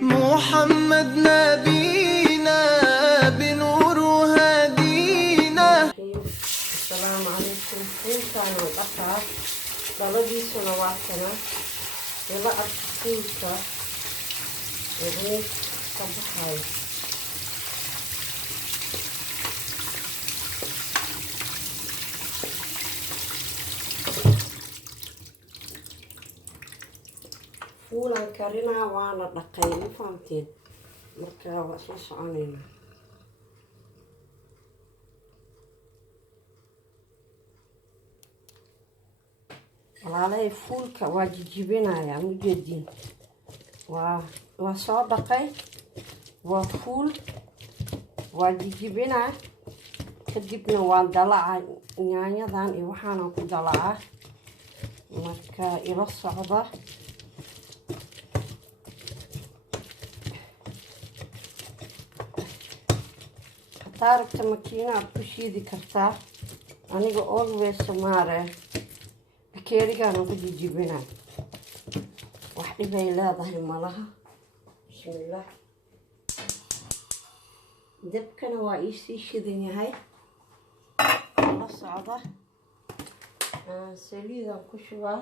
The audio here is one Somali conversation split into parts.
محمد نبينا بنور هدينا. السلام عليكم. كان الأخر بلدي سنواتنا ولا أرتكيكا وغني صباحي. فولا كارينا وانا دقيقين فهمتين مركا واسوس عنينا. walaalay fuulka waa jijibinayaa mujeediin waa soo dhaqay waa fuul waa jijibinaa kadibna waan dalacaa yaanyadan iyo waxaana ku dalacaa marka ila socda. taarigta makiinaad ku shiidi kartaa aniga always maare keerigaana ku jijibinaa wax dhibay leedahay malaha. bismillaah dabkana waa iisii shidan yahay la socda. saliidaan ku shubaa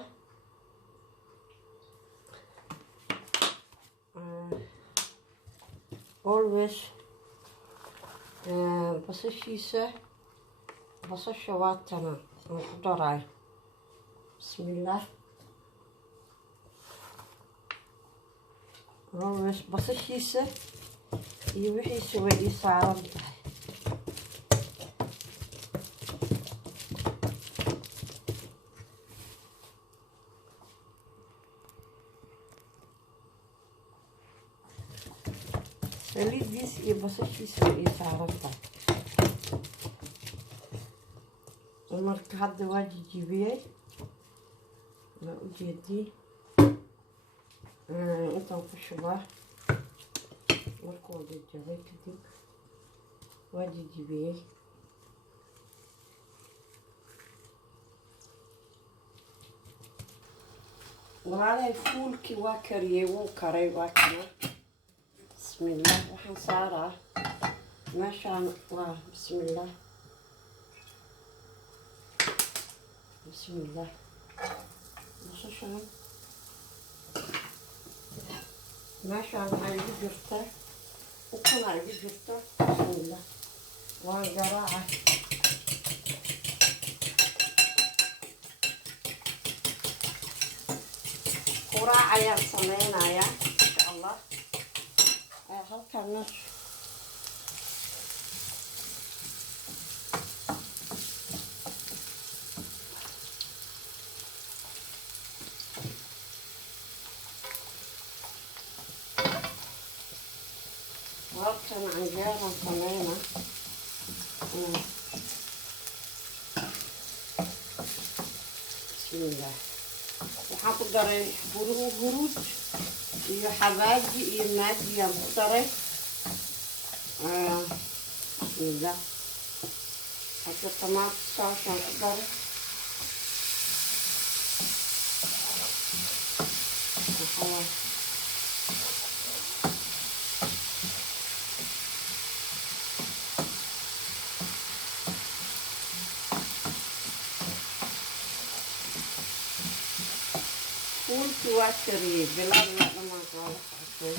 always basasha waatana aan ku daraay. bismillaah always basashiisa iyo wixiisa way ii saaran tahay. saliidiis iyo basashiisa way ii saaran tahay. marka hadda waa jijibiyey waa ujeedii intaan ku shubaa markuu jajabay kadib waa jijibiyey. walaalay fuulkii waa kariyey wuu karay waa kana. bismillaah waxaan saaraa meeshaan waa bismillaah bismillaah basashaan meeshaan waxaa igu jirta ukuna igu jirta. bismillaah waan garaaca quraac ayaan sameynayaa insha allah. halkan canjeeraan sameyna. bismillaah waxaan ku daray huruud iyo xabaaji iyo maajiyaan ku daray. bismillaah hadda tamato saasaan ku daray. fuulkii waa kariyey bilaad la dhamaanka waa la socotay.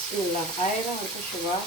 bismillaah ayrahan ku shubaa.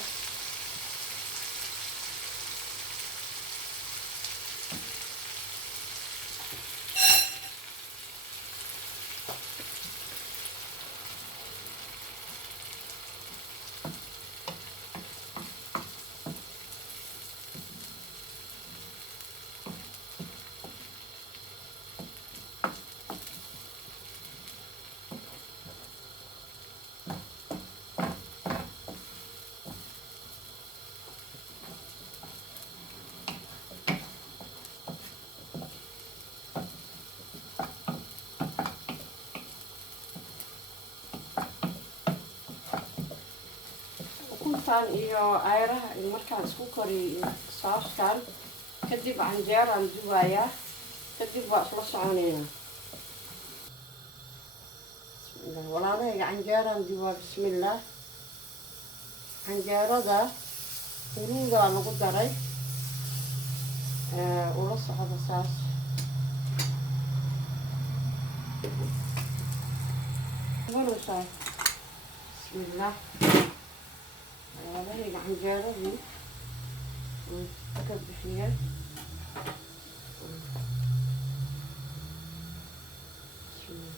ukuntaan iyo ayraha markaan isku koriyo sooskan kadib canjeeraan dubayaa kadib waa isla soconaynaa. bismillaah walaalahayga canjeeraan dubaa. bismillaah canjeerada huruudaa lagu daray ula socda saas. ونوصل بسم الله والله العنجارة دي أكب فيها بسم الله.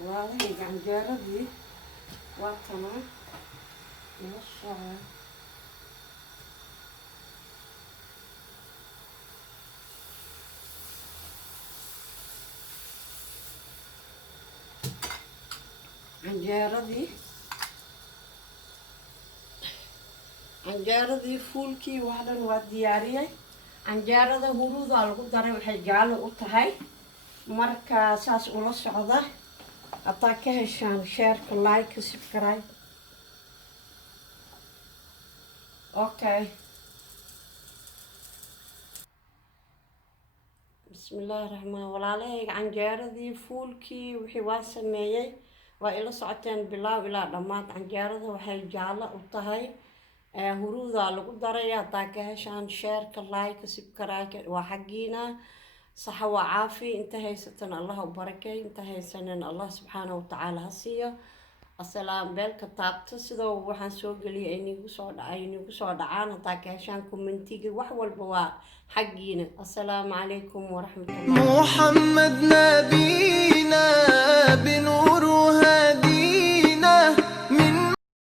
والله العنجارة دي واطنة نصها canjeeradii fuulkii waxdan waa diyaariyay. canjeerada huruudaa lagu daray waxay jaalo u tahay marka saas ula socda. haddaa ka heshaan sheerka like subscribe. okay bismillaahi raxmaan walaalahayga canjeeradii fuulkii wixii waa sameeyey waa ila socoteen bilaaw ilaa dhammaad. canjeerada waxay jaalo u tahay huruudaa lagu daray. haddaa ka heshaan sheerka like subscribe waa xaggiina. صحة وعافية. انت هيستن الله وبركة. انت هيسنن الله سبحانه وتعالى هسيا. السلام بالك طابت سيدو وحن سوق لي اني قصود عانا تاكي عشان كومنتيجي وحول بوا حقينا. السلام عليكم ورحمة الله. محمد نبينا